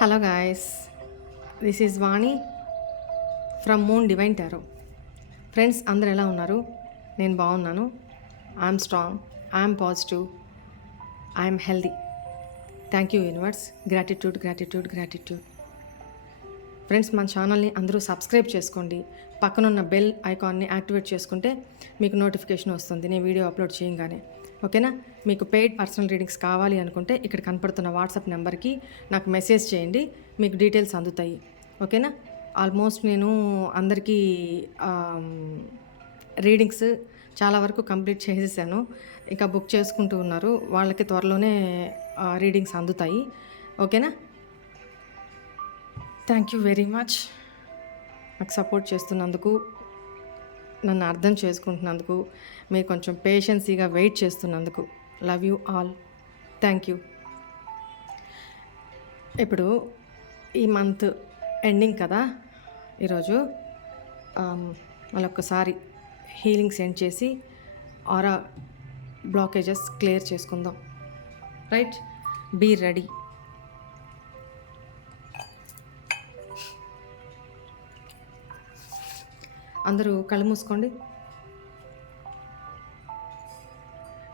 Hello guys, this is Vani from moon divine tarot. Friends అందరు ఎలా ఉన్నారు? నేను బాగున్నాను. I'm strong, I'm positive, I'm healthy. Thank you universe. Gratitude gratitude gratitude. Friends, మన ఛానల్ని అందరూ సబ్స్క్రైబ్ చేసుకోండి. పక్కనున్న బెల్ ఐకాన్ని యాక్టివేట్ చేసుకుంటే మీకు నోటిఫికేషన్ వస్తుంది నేను వీడియో అప్లోడ్ చేయగానే. ఓకేనా? మీకు పెయిడ్ పర్సనల్ రీడింగ్స్ కావాలి అనుకుంటే ఇక్కడ కనపడుతున్న వాట్సాప్ నెంబర్కి నాకు మెసేజ్ చేయండి, మీకు డీటెయిల్స్ అందుతాయి. ఓకేనా? ఆల్మోస్ట్ నేను అందరికీ రీడింగ్స్ చాలా వరకు కంప్లీట్ చేసేసాను. ఇంకా బుక్ చేసుకుంటూ ఉన్నారు. వాళ్ళకి త్వరలోనే రీడింగ్స్ అందుతాయి. ఓకేనా? Thank you very much. నాకు సపోర్ట్ చేస్తున్నందుకు, నన్ను అర్థం చేసుకుంటున్నందుకు, మీరు కొంచెం పేషెన్సీగా వెయిట్ చేస్తున్నందుకు love you all. Thank you. ఇప్పుడు ఈ మంత్ ఎండింగ్ కదా ఈరోజు, మళ్ళొక్కసారి హీలింగ్ సెండ్ చేసి ఆరా బ్లాకేజెస్ క్లియర్ చేసుకుందాం. రైట్? Be ready. అందరూ కళ్ళు మూసుకోండి.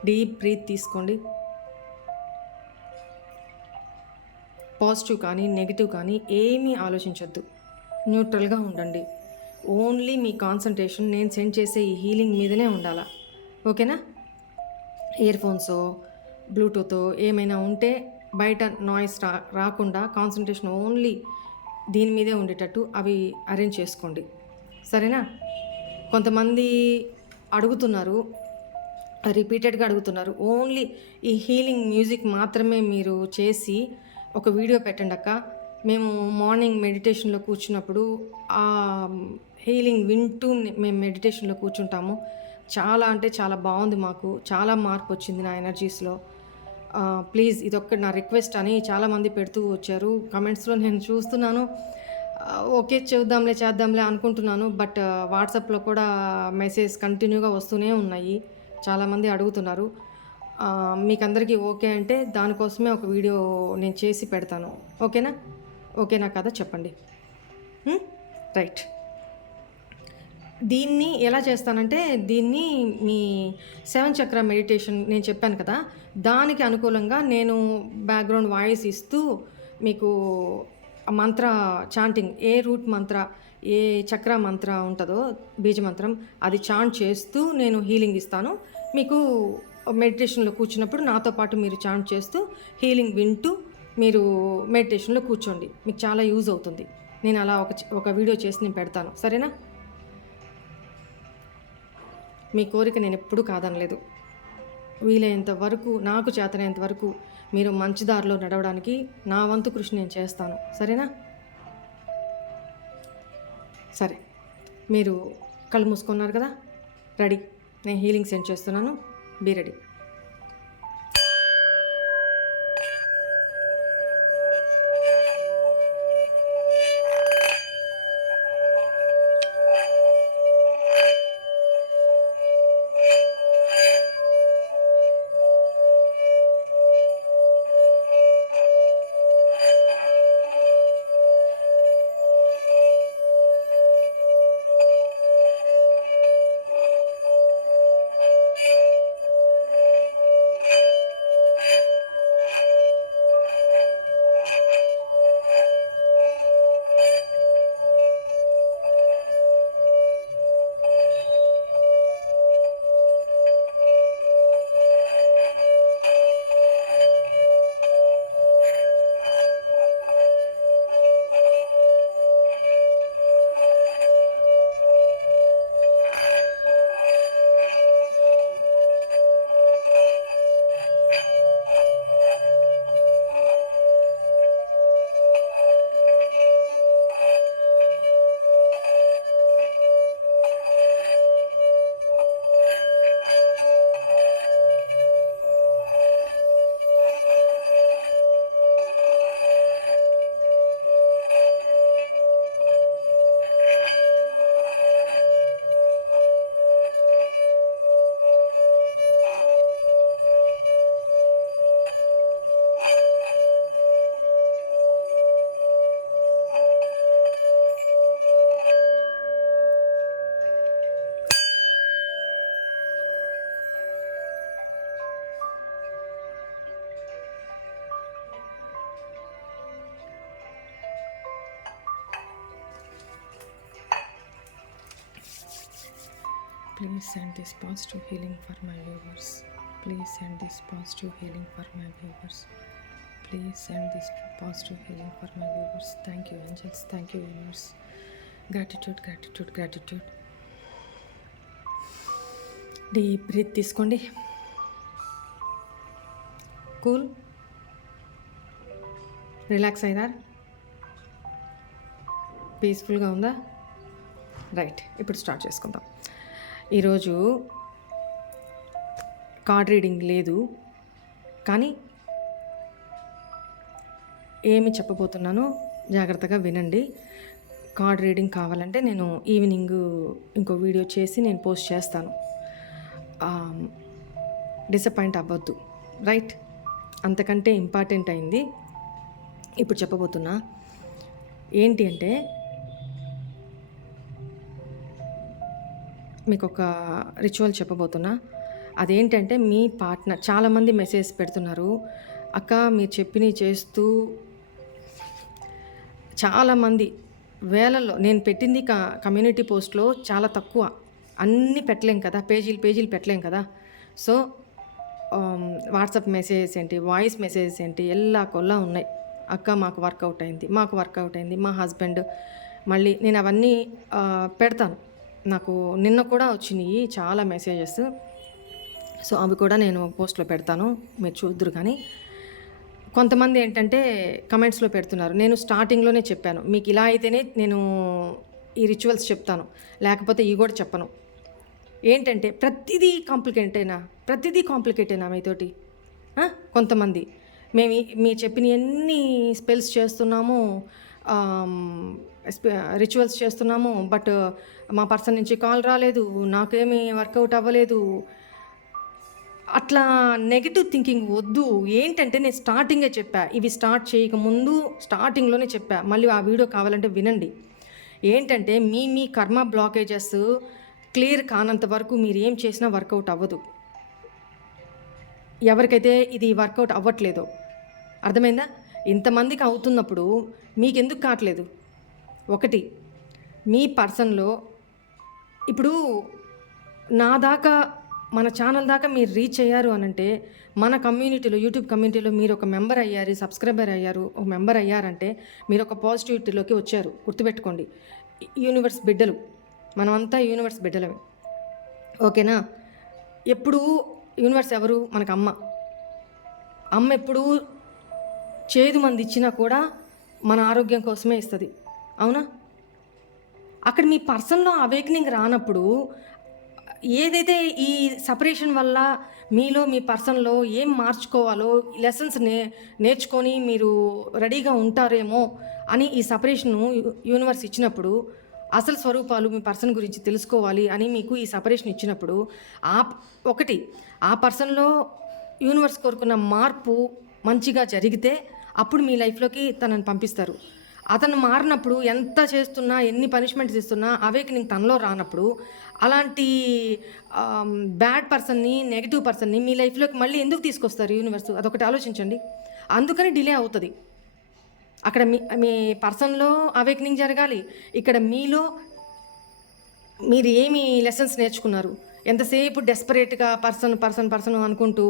డీప్ బ్రీత్ తీసుకోండి. పాజిటివ్ కానీ నెగిటివ్ కానీ ఏమీ ఆలోచించొద్దు. న్యూట్రల్గా ఉండండి. ఓన్లీ మీ కాన్సన్ట్రేషన్ నేను సెండ్ చేసే ఈ హీలింగ్ మీదనే ఉండాలా. ఓకేనా? ఇయర్ ఫోన్సో బ్లూటూత్ ఏమైనా ఉంటే బయట నాయిస్ రాకుండా కాన్సన్ట్రేషన్ ఓన్లీ దీని మీదే ఉండేటట్టు అవి అరేంజ్ చేసుకోండి. సరేనా? కొంతమంది అడుగుతున్నారు, రిపీటెడ్గా అడుగుతున్నారు, ఓన్లీ ఈ హీలింగ్ మ్యూజిక్ మాత్రమే మీరు చేసి ఒక వీడియో పెట్టండి అక్క. మేము మార్నింగ్ మెడిటేషన్లో కూర్చున్నప్పుడు ఆ హీలింగ్ వింటూ మేము మెడిటేషన్లో కూర్చుంటాము. చాలా అంటే చాలా బాగుంది, మాకు చాలా మార్పు వచ్చింది నా ఎనర్జీస్లో. ప్లీజ్ ఇదొక్కటి నా రిక్వెస్ట్ అని చాలామంది పెడుతూ వచ్చారు కమెంట్స్లో. నేను చూస్తున్నాను, ఓకే చేద్దాంలే అనుకుంటున్నాను. బట్ వాట్సాప్లో కూడా మెసేజ్ కంటిన్యూగా వస్తూనే ఉన్నాయి. చాలామంది అడుగుతున్నారు. మీకు అందరికీ ఓకే అంటే దానికోసమే ఒక వీడియో నేను చేసి పెడతాను. ఓకేనా కదా చెప్పండి. రైట్. దీన్ని ఎలా చేస్తానంటే, దీన్ని మీ 7 చక్ర మెడిటేషన్ నేను చెప్పాను కదా, దానికి అనుకూలంగా నేను బ్యాక్గ్రౌండ్ వాయిస్ ఇస్తూ మీకు మంత్ర చాంటింగ్, ఏ రూట్ మంత్ర, ఏ చక్ర మంత్ర ఉంటుందో బీజమంత్రం, అది చాంట్ చేస్తూ నేను హీలింగ్ ఇస్తాను. మీకు మెడిటేషన్లో కూర్చున్నప్పుడు నాతో పాటు మీరు చాంట్ చేస్తూ హీలింగ్ వింటూ మీరు మెడిటేషన్లో కూర్చోండి. మీకు చాలా యూజ్ అవుతుంది. నేను అలా ఒక వీడియో చేసి నేను పెడతాను. సరేనా? మీ కోరిక నేను ఎప్పుడూ కాదనలేదు. వీలైనంత వరకు, నాకు చేతనైనంత వరకు మీరు మంచి దారిలో నడవడానికి నా వంతు కృషి నేను చేస్తాను. సరేనా? సరే, మీరు కళ్ళు మూసుకున్నారు కదా, రెడీ. నేను హీలింగ్ సెండ్ చేస్తున్నాను. Be ready. Please send this positive healing for my viewers. Please send this positive healing for my viewers. Please send this positive healing for my viewers. Thank you, angels. Thank you, universe. Gratitude, gratitude, gratitude. Deep breath తీసుకోండి. Cool, relax అయినారా? పీస్ఫుల్గా ఉందా? Right, ఇప్పుడు start చేసుకుందాం. ఈరోజు card reading లేదు, కానీ ఏమి చెప్పబోతున్నానో జాగ్రత్తగా వినండి. కార్డ్ రీడింగ్ కావాలంటే నేను ఈవినింగ్ ఇంకో వీడియో చేసి నేను పోస్ట్ చేస్తాను. డిసప్పాయింట్ అవ్వద్దు, రైట్? అంతకంటే ఇంపార్టెంట్ అయింది ఇప్పుడు చెప్పబోతున్నా. ఏంటి అంటే, మీకు ఒక రిచువల్ చెప్పబోతున్నా. అదేంటంటే, మీ పార్ట్నర్ చాలామంది మెసేజ్ పెడుతున్నారు, అక్క మీరు చెప్పినవి చేస్తూ చాలామంది వేలల్లో, నేను పెట్టింది కమ్యూనిటీ పోస్ట్లో చాలా తక్కువ, అన్నీ పెట్టలేం కదా, పేజీలు పెట్టలేం కదా. సో వాట్సాప్ మెసేజెస్ ఏంటి, వాయిస్ మెసేజెస్ ఏంటి, ఎల్లా కొల్లా ఉన్నాయి. అక్క మాకు వర్కౌట్ అయింది, మా హస్బెండ్, మళ్ళీ నేను అవన్నీ పెడతాను. నాకు నిన్న కూడా వచ్చినాయి చాలా మెసేజెస్, సో అవి కూడా నేను పోస్ట్లో పెడతాను, మీరు చూద్దరు. కానీ కొంతమంది ఏంటంటే కమెంట్స్లో పెడుతున్నారు, నేను స్టార్టింగ్లోనే చెప్పాను మీకు ఇలా అయితేనే నేను ఈ రిచువల్స్ చెప్తాను, లేకపోతే ఇవి కూడా చెప్పను. ఏంటంటే ప్రతిదీ కాంప్లికేటేనా మీతోటి? కొంతమంది మేము మీరు చెప్పిన ఎన్ని స్పెల్స్ చేస్తున్నాము, రిచువల్స్ చేస్తున్నాము, బట్ మా పర్సన్ నుంచి కాల్ రాలేదు, నాకేమీ వర్కౌట్ అవ్వలేదు. అట్లా నెగిటివ్ థింకింగ్ వద్దు. ఏంటంటే నేను స్టార్టింగే చెప్పా, ఇవి స్టార్ట్ చేయకముందు స్టార్టింగ్లోనే చెప్పా, మళ్ళీ ఆ వీడియో కావాలంటే వినండి. ఏంటంటే మీ కర్మ బ్లాకేజెస్ క్లియర్ కానంత వరకు మీరు ఏం చేసినా వర్కౌట్ అవ్వదు. ఎవరికైతే ఇది వర్కౌట్ అవ్వట్లేదో, అర్థమైందా? ఇంతమందికి అవుతున్నప్పుడు మీకెందుకు కావట్లేదు? ఒకటి, మీ పర్సన్లో ఇప్పుడు నా దాకా, మన ఛానల్ దాకా మీరు రీచ్ అయ్యారు అనంటే, మన కమ్యూనిటీలో, యూట్యూబ్ కమ్యూనిటీలో మీరు ఒక మెంబర్ అయ్యారు, సబ్స్క్రైబర్ అయ్యారు, ఒక మెంబర్ అయ్యారంటే మీరు ఒక పాజిటివిటీలోకి వచ్చారు. గుర్తుపెట్టుకోండి, యూనివర్స్ బిడ్డలు, మనమంతా యూనివర్స్ బిడ్డలమే, ఓకేనా? ఎప్పుడు యూనివర్స్ ఎవరు? మనకు అమ్మ ఎప్పుడు చేదు మంది ఇచ్చినా కూడా మన ఆరోగ్యం కోసమే ఇస్తుంది, అవునా? అక్కడ మీ పర్సన్లో అవేకనింగ్ రానప్పుడు, ఏదైతే ఈ సపరేషన్ వల్ల మీలో, మీ పర్సన్లో ఏం మార్చుకోవాలో లెసన్స్ నేర్చుకొని మీరు రెడీగా ఉంటారేమో అని ఈ సపరేషను యూనివర్స్ ఇచ్చినప్పుడు, అసలు స్వరూపాలు మీ పర్సన్ గురించి తెలుసుకోవాలి అని మీకు ఈ సపరేషన్ ఇచ్చినప్పుడు, ఆ పర్సన్లో యూనివర్స్ కోరుకున్న మార్పు మంచిగా జరిగితే అప్పుడు మీ లైఫ్లోకి తనని పంపిస్తారు. అతను మారినప్పుడు ఎంత చేస్తున్నా, ఎన్ని పనిష్మెంట్స్ ఇస్తున్నా అవేకనింగ్ తనలో రానప్పుడు, అలాంటి బ్యాడ్ పర్సన్ని, నెగిటివ్ పర్సన్ని మీ లైఫ్లోకి మళ్ళీ ఎందుకు తీసుకొస్తారు యూనివర్స్? అదొకటి ఆలోచించండి. అందుకని డిలే అవుతుంది. అక్కడ మీ పర్సన్లో అవేకనింగ్ జరగాలి, ఇక్కడ మీలో మీరు ఏమి లెసన్స్ నేర్చుకున్నారు. ఎంతసేపు డెస్పరేట్గా పర్సన్ అనుకుంటూ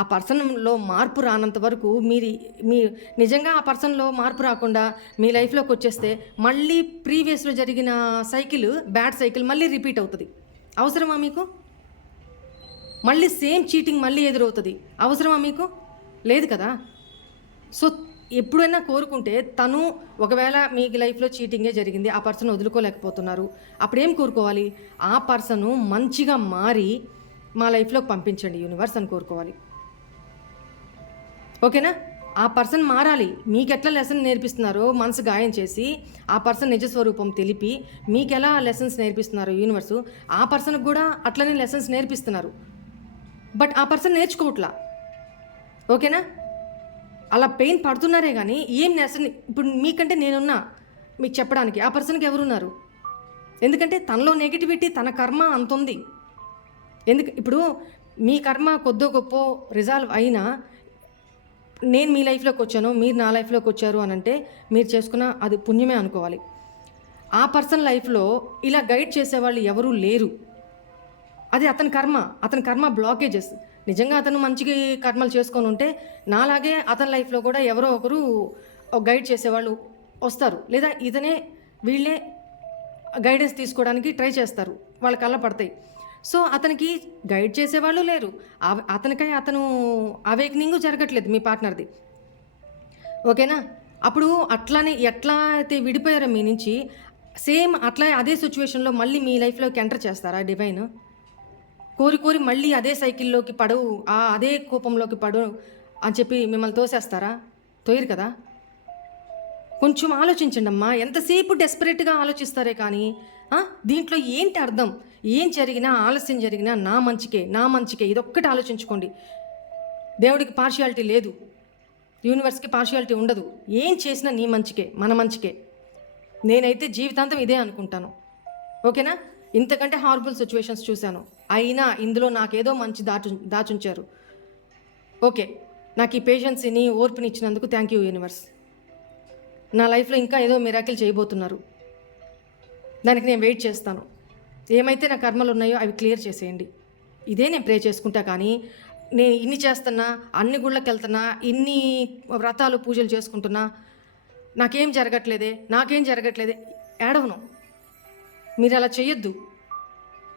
ఆ పర్సన్లో మార్పు రానంత వరకు మీ నిజంగా ఆ పర్సన్లో మార్పు రాకుండా మీ లైఫ్లోకి వచ్చేస్తే మళ్ళీ ప్రీవియస్లో జరిగిన సైకిల్, బ్యాడ్ సైకిల్ మళ్ళీ రిపీట్ అవుతుంది. అవసరమా మీకు? మళ్ళీ సేమ్ చీటింగ్ మళ్ళీ ఎదురవుతుంది. అవసరమా మీకు? లేదు కదా. సో ఎప్పుడైనా కోరుకుంటే, తను ఒకవేళ మీ లైఫ్లో చీటింగే జరిగింది, ఆ పర్సన్ వదులుకోలేకపోతున్నారు, అప్పుడేం కోరుకోవాలి? ఆ పర్సను మంచిగా మారి మా లైఫ్లోకి పంపించండి యూనివర్స్ అని కోరుకోవాలి, ఓకేనా? ఆ పర్సన్ మారాలి. మీకెట్లా లెసన్ నేర్పిస్తున్నారో మనసు గాయం చేసి, ఆ పర్సన్ నిజస్వరూపం తెలిపి మీకెలా లెసన్స్ నేర్పిస్తున్నారో యూనివర్సు, ఆ పర్సన్కి కూడా అట్లనే లెసన్స్ నేర్పిస్తున్నారు. బట్ ఆ పర్సన్ నేర్చుకోవట్లా, ఓకేనా? అలా పెయిన్ పడుతున్నారే కానీ ఏం లెసన్. ఇప్పుడు మీకంటే నేనున్నా మీకు చెప్పడానికి, ఆ పర్సన్కి ఎవరున్నారు? ఎందుకంటే తనలో నెగిటివిటీ, తన కర్మ అంత ఉంది. ఇప్పుడు మీ కర్మ కొద్దో గొప్ప రిజాల్వ్ అయినా, నేను మీ లైఫ్లోకి వచ్చాను, మీరు నా లైఫ్లోకి వచ్చారు అని అంటే మీరు చేసుకున్న అది పుణ్యమే అనుకోవాలి. ఆ పర్సన్ లైఫ్లో ఇలా గైడ్ చేసేవాళ్ళు ఎవరూ లేరు. అది అతని కర్మ బ్లాకేజెస్. నిజంగా అతను మంచిగా కర్మలు చేసుకొని ఉంటే నాలాగే అతని లైఫ్లో కూడా ఎవరో ఒకరు గైడ్ చేసేవాళ్ళు వస్తారు, లేదా వీళ్ళే గైడెన్స్ తీసుకోవడానికి ట్రై చేస్తారు, వాళ్ళ కళ్ళ పడతాయి. సో అతనికి గైడ్ చేసేవాళ్ళు లేరు, అతను అవేక్నింగ్ జరగట్లేదు మీ పార్ట్నర్ది. ఓకేనా? అప్పుడు అట్లానే ఎట్లా అయితే విడిపోయారో మీ నుంచి, సేమ్ అట్లా అదే సిచ్యువేషన్లో మళ్ళీ మీ లైఫ్లోకి ఎంటర్ చేస్తారా డివైన్? కోరి మళ్ళీ అదే సైకిల్లోకి పడవు, అదే కోపంలోకి పడు అని చెప్పి మిమ్మల్ని తోసేస్తారా? తోయరు కదా. కొంచెం ఆలోచించండి అమ్మా. ఎంతసేపు డెస్పరేట్గా ఆలోచిస్తారే కానీ దీంట్లో ఏంటి అర్థం? ఏం జరిగినా, ఆలస్యం జరిగినా నా మంచికే ఇదొక్కటి ఆలోచించుకోండి. దేవుడికి పార్షియాలిటీ లేదు, యూనివర్స్కి పార్షియాలిటీ ఉండదు. ఏం చేసినా నీ మంచికే, మన మంచికే. నేనైతే జీవితాంతం ఇదే అనుకుంటాను. ఓకేనా? ఇంతకంటే హార్బుల్ సిచ్యువేషన్స్ చూశాను, అయినా ఇందులో నాకేదో మంచి దాచుంచారు. ఓకే, నాకు ఈ పేషెన్స్ని, ఓర్పుని ఇచ్చినందుకు థ్యాంక్ యూ యూనివర్స్. నా లైఫ్లో ఇంకా ఏదో మిరాకిల్ చేయబోతున్నారు, దానికి నేను వెయిట్ చేస్తాను. ఏమైతే నా కర్మలు ఉన్నాయో అవి క్లియర్ చేసేయండి. ఇదే నేను ప్రే చేసుకుంటా. కానీ నేను ఇన్ని చేస్తున్నా, అన్ని గుళ్ళకి వెళ్తున్నా, ఇన్ని వ్రతాలు పూజలు చేసుకుంటున్నా, నాకేం జరగట్లేదే ఏడవను. మీరు అలా చేయొద్దు.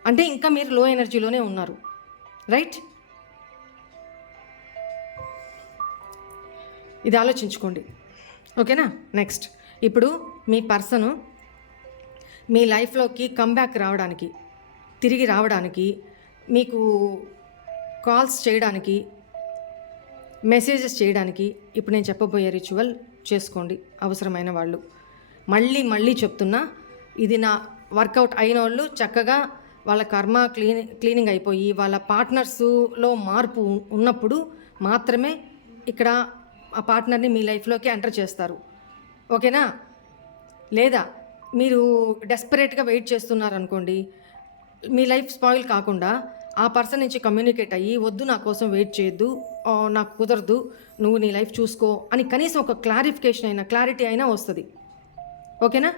అంటే ఇంకా మీరు లో ఎనర్జీలోనే ఉన్నారు, రైట్? ఇది ఆలోచించుకోండి. ఓకేనా? నెక్స్ట్, ఇప్పుడు మీ పర్సను మీ లైఫ్లోకి కమ్బ్యాక్ రావడానికి, తిరిగి రావడానికి, మీకు కాల్స్ చేయడానికి, మెసేజెస్ చేయడానికి ఇప్పుడు నేను చెప్పబోయే రిచువల్ చేసుకోండి అవసరమైన వాళ్ళు. మళ్ళీ చెప్తున్నా, ఇది నా వర్కౌట్ అయిన వాళ్ళు చక్కగా వాళ్ళ కర్మ క్లీనింగ్ అయిపోయి వాళ్ళ పార్ట్నర్స్లో మార్పు ఉన్నప్పుడు మాత్రమే ఇక్కడ ఆ పార్ట్నర్ని మీ లైఫ్లోకి ఎంటర్ చేస్తారు. ఓకేనా? లేదా మీరు డెస్పరేట్గా వెయిట్ చేస్తున్నారనుకోండి, మీ లైఫ్ స్పాయిల్ కాకుండా ఆ పర్సన్ నుంచి కమ్యూనికేట్ అయ్యి, వద్దు నా కోసం వెయిట్ చేయొద్దు, నాకు కుదరదు, నువ్వు నీ లైఫ్ చూసుకో అని కనీసం ఒక క్లారిటీ అయినా వస్తుంది. ఓకేనా?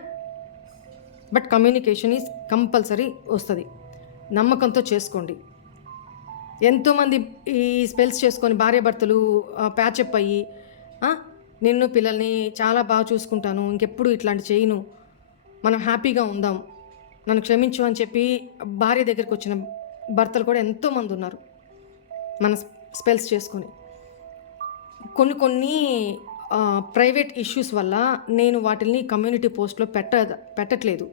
బట్ కమ్యూనికేషన్ ఈజ్ కంపల్సరీ వస్తుంది. నమ్మకంతో చేసుకోండి. ఎంతోమంది ఈ స్పెల్స్ చేసుకొని భార్యాభర్తలు ప్యాచప్ అయ్యి, నిన్ను పిల్లల్ని చాలా బాగా చూసుకుంటాను, ఇంకెప్పుడు ఇట్లాంటి చేయను, మనం హ్యాపీగా ఉందాం, నన్ను క్షమించు అని చెప్పి భార్య దగ్గరికి వచ్చిన భర్తలు కూడా ఎంతోమంది ఉన్నారు. మన స్పెల్స్ చేసుకొని కొన్ని ప్రైవేట్ ఇష్యూస్ వల్ల నేను వాటిని కమ్యూనిటీ పోస్ట్లో పెట్టట్లేదు.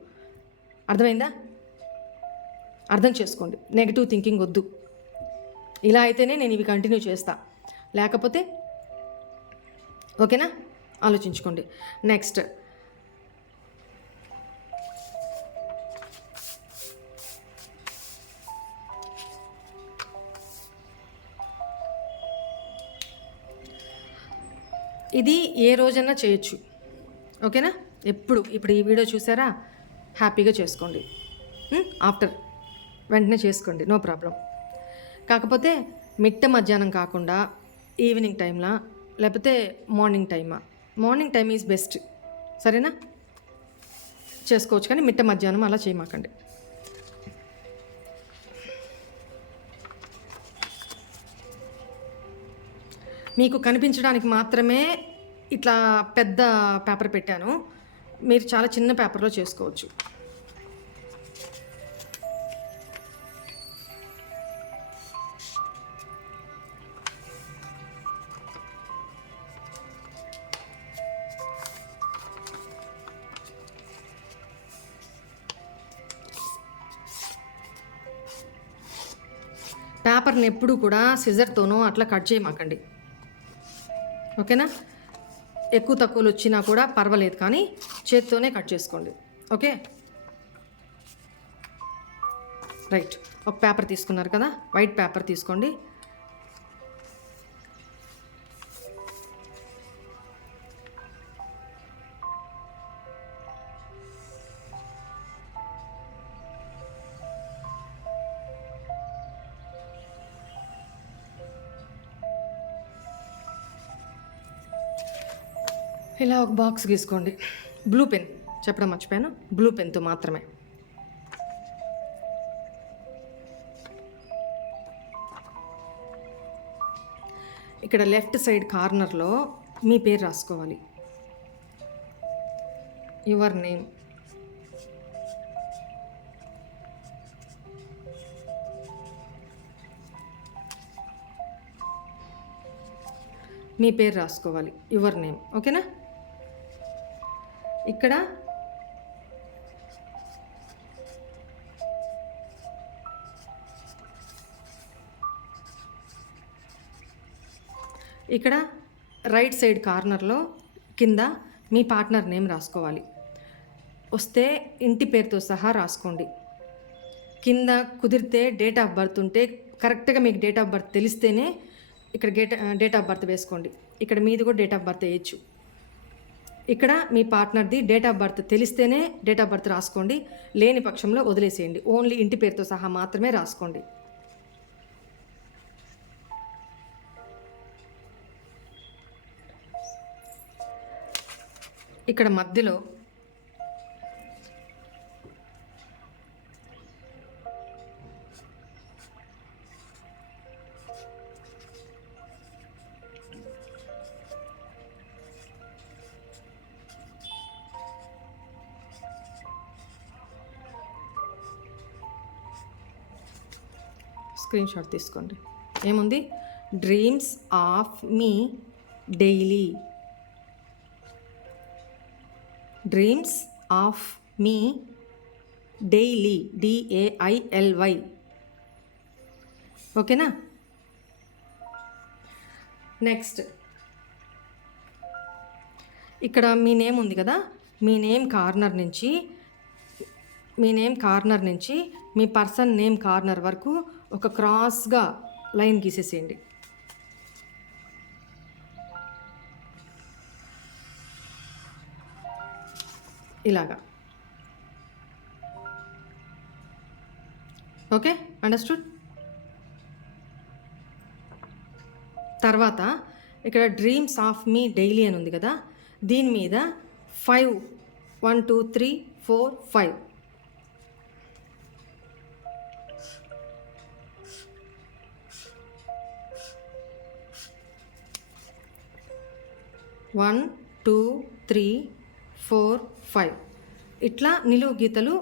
అర్థమైందా? అర్థం చేసుకోండి. నెగిటివ్ థింకింగ్ వద్దు. ఇలా అయితేనే నేను ఇవి కంటిన్యూ చేస్తా, లేకపోతే ఓకేనా? ఆలోచించుకోండి. నెక్స్ట్, ఇది ఏ రోజైనా చేయొచ్చు. ఓకేనా? ఇప్పుడు ఈ వీడియో చూసారా, హ్యాపీగా చేసుకోండి. ఆఫ్టర్ వెంటనే చేసుకోండి, నో ప్రాబ్లం. కాకపోతే మిట్ట మధ్యాహ్నం కాకుండా ఈవినింగ్ టైంలా, లేకపోతే మార్నింగ్ టైమా. మార్నింగ్ టైం ఈజ్ బెస్ట్, సరేనా? చేసుకోవచ్చు, కానీ మిట్ట మధ్యాహ్నం అలా చేయమాకండి. మీకు కనిపించడానికి మాత్రమే ఇట్లా పెద్ద పేపర్ పెట్టాను, మీరు చాలా చిన్న పేపర్లో చేసుకోవచ్చు. పేపర్ని ఎప్పుడు కూడా సిజర్తోనో అట్లా కట్ చేయమాకండి. ఓకేనా? ఎక్కువ తక్కువలు వచ్చినా కూడా పర్వాలేదు, కానీ చేత్తోనే కట్ చేసుకోండి. Okay, right. ఒక పేపర్ తీసుకున్నారు కదా, వైట్ పేపర్ తీసుకోండి. ఇలా ఒక బాక్స్ గీసుకోండి. బ్లూ పెన్ చెప్పడం మర్చిపోయాను, బ్లూ పెన్తో మాత్రమే. ఇక్కడ లెఫ్ట్ సైడ్ కార్నర్లో మీ పేరు రాసుకోవాలి. Your name. మీ పేరు రాసుకోవాలి, యువర్ నేమ్. ఓకేనా? ఇక్కడ ఇక్కడ రైట్ సైడ్ కార్నర్లో కింద మీ పార్ట్నర్ నేమ్ రాసుకోవాలి. వస్తే ఇంటి పేరుతో సహా రాసుకోండి. కింద కుదిరితే డేట్ ఆఫ్ బర్త్ ఉంటే కరెక్ట్గా మీకు డేట్ ఆఫ్ బర్త్ తెలిస్తేనే ఇక్కడ డేట్ ఆఫ్ బర్త్ వేసుకోండి. ఇక్కడ మీది కూడా డేట్ ఆఫ్ బర్త్ వేయచ్చు. ఇక్కడ మీ పార్ట్నర్ది డేట్ ఆఫ్ బర్త్ తెలిస్తేనే డేట్ ఆఫ్ బర్త్ రాసుకోండి. లేని పక్షంలో వదిలేసేయండి. ఓన్లీ ఇంటి పేరుతో సహా మాత్రమే రాసుకోండి. ఇక్కడ మధ్యలో స్క్రీన్ షాట్ తీసుకోండి. ఏముంది? Dreams of me daily. Dreams of me daily, DAILY. ఓకేనా? నెక్స్ట్ ఇక్కడ మీ నేమ్ ఉంది కదా, మీ నేమ్ కార్నర్ నుంచి మీ పర్సన్ నేమ్ కార్నర్ వరకు ఒక క్రాస్గా లైన్ గీసేసేయండి. ఇలాగా. Okay, understood? తర్వాత ఇక్కడ డ్రీమ్స్ ఆఫ్ మీ డైలీ అని ఉంది కదా, దీని మీద 5 1 2 3 4 5 1 2 3 4 5 ఇట్లా నిలువు గీతలు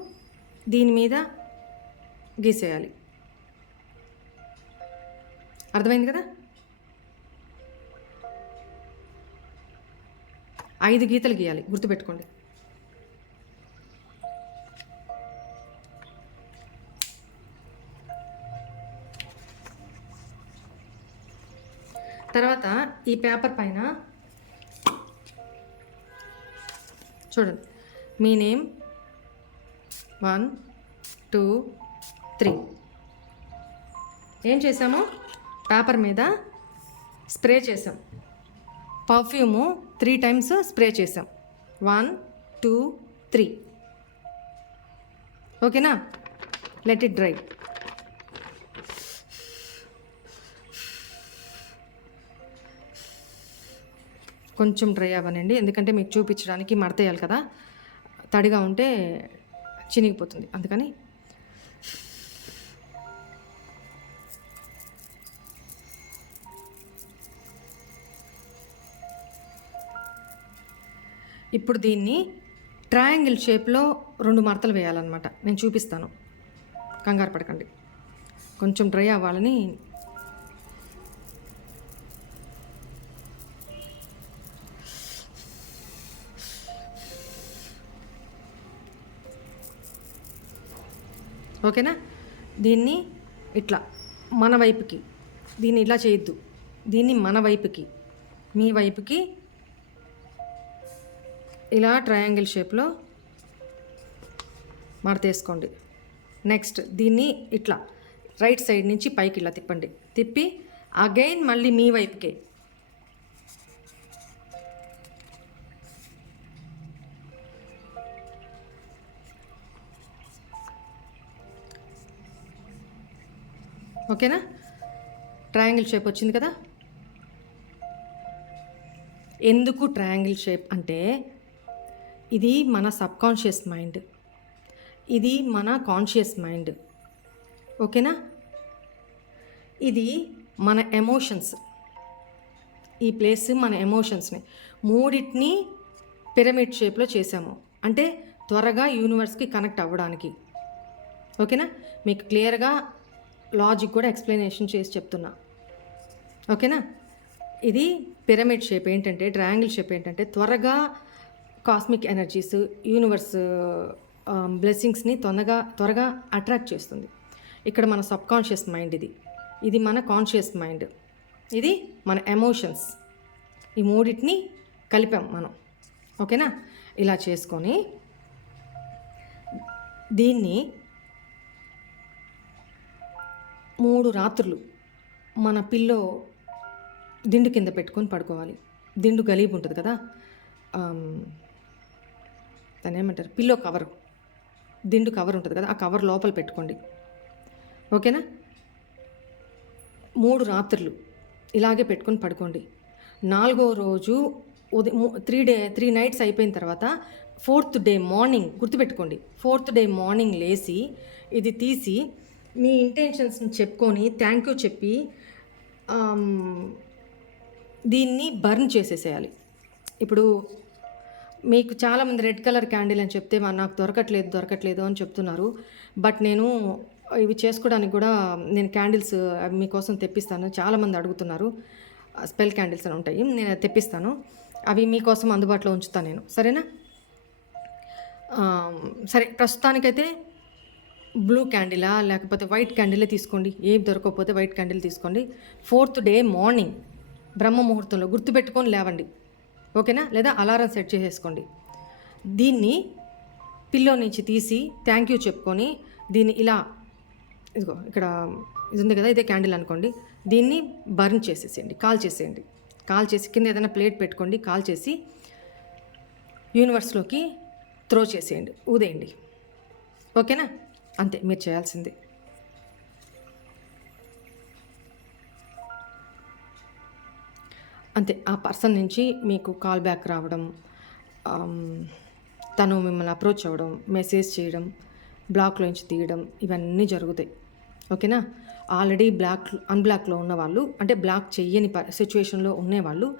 దీని మీద గీసేయాలి. అర్థమైంది కదా? 5 గీతలు గీయాలి, గుర్తుపెట్టుకోండి. తర్వాత ఈ పేపర్ పైన చూడండి, మీ నేమ్ 1 2 3 ఏం చేసాము? పేపర్ మీద స్ప్రే చేసాం. పర్ఫ్యూము 3 టైమ్స్ స్ప్రే చేసాం. 1 2 3. ఓకేనా? Let it dry. కొంచెం డ్రై అవ్వనండి, ఎందుకంటే మీకు చూపించడానికి మడతేయాలి కదా, తడిగా ఉంటే చినిగిపోతుంది, అందుకని. ఇప్పుడు దీన్ని ట్రయాంగిల్ షేప్లో 2 మడతలు వేయాలన్నమాట. నేను చూపిస్తాను, కంగారు పడకండి. కొంచెం డ్రై అవ్వాలని. ఓకేనా? దీన్ని ఇట్లా మన వైపుకి, దీన్ని ఇలా చేయొద్దు, దీన్ని మన వైపుకి, మీ వైపుకి ఇలా ట్రయాంగిల్ షేప్లో మడతేసుకోండి. నెక్స్ట్ దీన్ని ఇట్లా రైట్ సైడ్ నుంచి పైకి ఇలా తిప్పండి. తిప్పి అగైన్ మళ్ళీ మీ వైపుకే. ఓకేనా? ట్రయాంగిల్ షేప్ వచ్చింది కదా. ఎందుకు ట్రయాంగిల్ షేప్ అంటే, ఇది మన సబ్కాన్షియస్ మైండ్, ఇది మన కాన్షియస్ మైండ్. ఓకేనా? ఇది మన ఎమోషన్స్. ఈ ప్లేస్ మన ఎమోషన్స్ని మూడింటిని పిరమిడ్ షేప్లో చేసాము. అంటే త్వరగా యూనివర్స్కి కనెక్ట్ అవ్వడానికి. ఓకేనా? మీకు క్లియర్గా లాజిక్ కూడా ఎక్స్ప్లెనేషన్ చేసి చెప్తున్నా. ఓకేనా? ఇది పిరమిడ్ షేప్ ఏంటంటే, ట్రయాంగిల్ షేప్ ఏంటంటే త్వరగా కాస్మిక్ ఎనర్జీస్, యూనివర్స్ బ్లెస్సింగ్స్ని త్వరగా అట్రాక్ట్ చేస్తుంది. ఇక్కడ మన సబ్కాన్షియస్ మైండ్, ఇది మన కాన్షియస్ మైండ్, ఇది మన ఎమోషన్స్. ఈ మూడింటిని కలిపాం మనం. ఓకేనా? ఇలా చేసుకొని దీన్ని 3 రాత్రులు మన పిల్లో దిండు కింద పెట్టుకొని పడుకోవాలి. దిండు గలీబు ఉంటుంది కదా, దాన్ని ఏమంటారు, పిల్లో కవర్, దిండు కవర్ ఉంటుంది కదా, ఆ కవర్ లోపల పెట్టుకోండి. ఓకేనా? 3 రాత్రులు ఇలాగే పెట్టుకొని పడుకోండి. 4వ రోజు ఉదయం 3 నైట్స్ అయిపోయిన తర్వాత 4th డే మార్నింగ్, గుర్తుపెట్టుకోండి, 4th డే మార్నింగ్ లేచి ఇది తీసి మీ ఇంటెన్షన్స్ని చెప్పుకొని థ్యాంక్ యూ చెప్పి దీన్ని బర్న్ చేసేసేయాలి. ఇప్పుడు మీకు చాలామంది రెడ్ కలర్ క్యాండిల్ అని చెప్తే నాకు దొరకట్లేదు అని చెప్తున్నారు. బట్ నేను ఇవి చేసుకోవడానికి కూడా నేను క్యాండిల్స్ మీకోసం తెప్పిస్తాను. చాలామంది అడుగుతున్నారు. స్పెల్ క్యాండిల్స్ అని ఉంటాయి, నేను తెప్పిస్తాను. అవి మీకోసం అందుబాటులో ఉంచుతాను నేను. సరేనా? సరే, ప్రస్తుతానికైతే బ్లూ క్యాండిలా లేకపోతే వైట్ క్యాండిలే తీసుకోండి. ఏం దొరకకపోతే వైట్ క్యాండిల్ తీసుకోండి. 4th డే మార్నింగ్ బ్రహ్మ ముహూర్తంలో గుర్తుపెట్టుకొని లేవండి. ఓకేనా? లేదా అలారం సెట్ చేసేసుకోండి. దీన్ని పిల్లో నుంచి తీసి థ్యాంక్ యూ చెప్పుకొని దీన్ని ఇలా, ఇదిగో ఇక్కడ ఇది ఉంది కదా, ఇదే క్యాండిల్ అనుకోండి, దీన్ని బర్న్ చేసేసేయండి, కాల్ చేసేయండి. కాల్ చేసి కింద ఏదైనా ప్లేట్ పెట్టుకోండి, కాల్ చేసి యూనివర్స్లోకి త్రో చేసేయండి, ఊదేయండి. ఓకేనా? అంతే మీరు చేయాల్సింది. అంతే. ఆ పర్సన్ నుంచి మీకు కాల్ బ్యాక్ రావడం, తను మిమ్మల్ని అప్రోచ్ అవ్వడం, మెసేజ్ చేయడం, బ్లాక్లో నుంచి తీయడం, ఇవన్నీ జరుగుతాయి. ఓకేనా? ఆల్రెడీ అన్బ్లాక్లో ఉన్నవాళ్ళు, అంటే బ్లాక్ చెయ్యని సిచ్యువేషన్లో ఉండేవాళ్ళు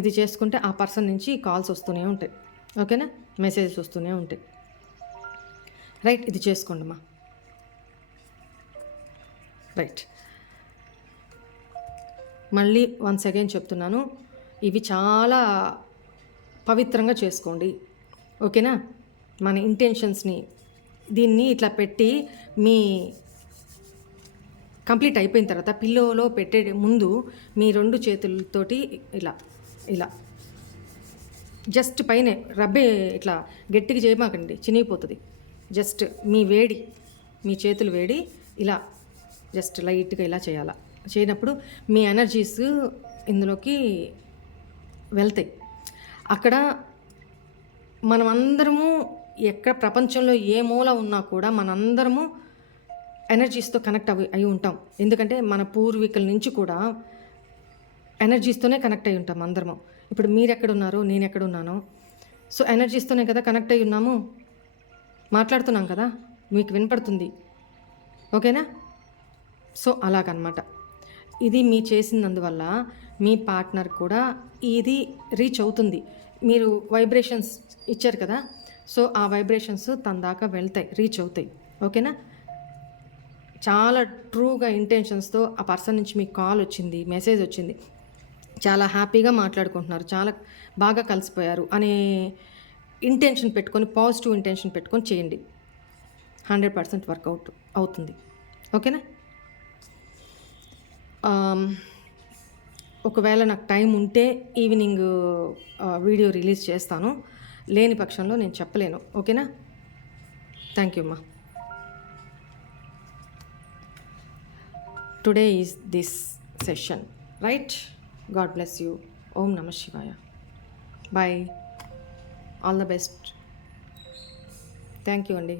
ఇది చేసుకుంటే ఆ పర్సన్ నుంచి కాల్స్ వస్తూనే ఉంటాయి. ఓకేనా? మెసేజెస్ వస్తూనే ఉంటాయి. రైట్, ఇది చేసుకోండి అమ్మా. రైట్, మళ్ళీ వన్స్ అగైన్ చెప్తున్నాను, ఇవి చాలా పవిత్రంగా చేసుకోండి. ఓకేనా? మన ఇంటెన్షన్స్ని దీన్ని ఇట్లా పెట్టి మీ కంప్లీట్ అయిపోయిన తర్వాత పిల్లోలో పెట్టే ముందు మీ 2 చేతులతోటి ఇలా ఇలా జస్ట్ పైన రబ్బే, ఇట్లా గట్టిగా చేయమాకండి, చినిగిపోతుంది. జస్ట్ మీ చేతులు వేడి ఇలా జస్ట్ లైట్గా ఇలా చేయాలా. చేయనప్పుడు మీ ఎనర్జీస్ ఇందులోకి వెళ్తాయి. అక్కడ మనమందరము ఎక్కడ ప్రపంచంలో ఏ మూల ఉన్నా కూడా మనందరము ఎనర్జీస్తో కనెక్ట్ అయి ఉంటాం. ఎందుకంటే మన పూర్వీకుల నుంచి కూడా ఎనర్జీస్తోనే కనెక్ట్ అయి ఉంటాం అందరము. ఇప్పుడు మీరు ఎక్కడున్నారో, నేను ఎక్కడున్నానో, సో ఎనర్జీస్తోనే కదా కనెక్ట్ అయి ఉన్నాము. మాట్లాడుతున్నాం కదా, మీకు వినపడుతుంది. ఓకేనా? సో అలాగనమాట. ఇది మీ చేసినందువల్ల మీ పార్ట్నర్ కూడా ఇది రీచ్ అవుతుంది. మీరు వైబ్రేషన్స్ ఇచ్చారు కదా, సో ఆ వైబ్రేషన్స్ తన దాకా వెళ్తాయి, రీచ్ అవుతాయి. ఓకేనా? చాలా ట్రూగా ఇంటెన్షన్స్తో ఆ పర్సన్ నుంచి మీకు కాల్ వచ్చింది, మెసేజ్ వచ్చింది, చాలా హ్యాపీగా మాట్లాడుకుంటున్నారు, చాలా బాగా కలిసిపోయారు అనే ఇంటెన్షన్ పెట్టుకొని, పాజిటివ్ ఇంటెన్షన్ పెట్టుకొని చేయండి. 100% వర్కౌట్ అవుతుంది. ఓకేనా? ఒకవేళ నాకు టైం ఉంటే ఈవినింగ్ వీడియో రిలీజ్ చేస్తాను, లేని పక్షంలో నేను చెప్పలేను. ఓకేనా? థ్యాంక్ యూ అమ్మా. Today is this session, right? God bless you. Om Namah Shivaya. Bye. All the best. Thank you, Andy.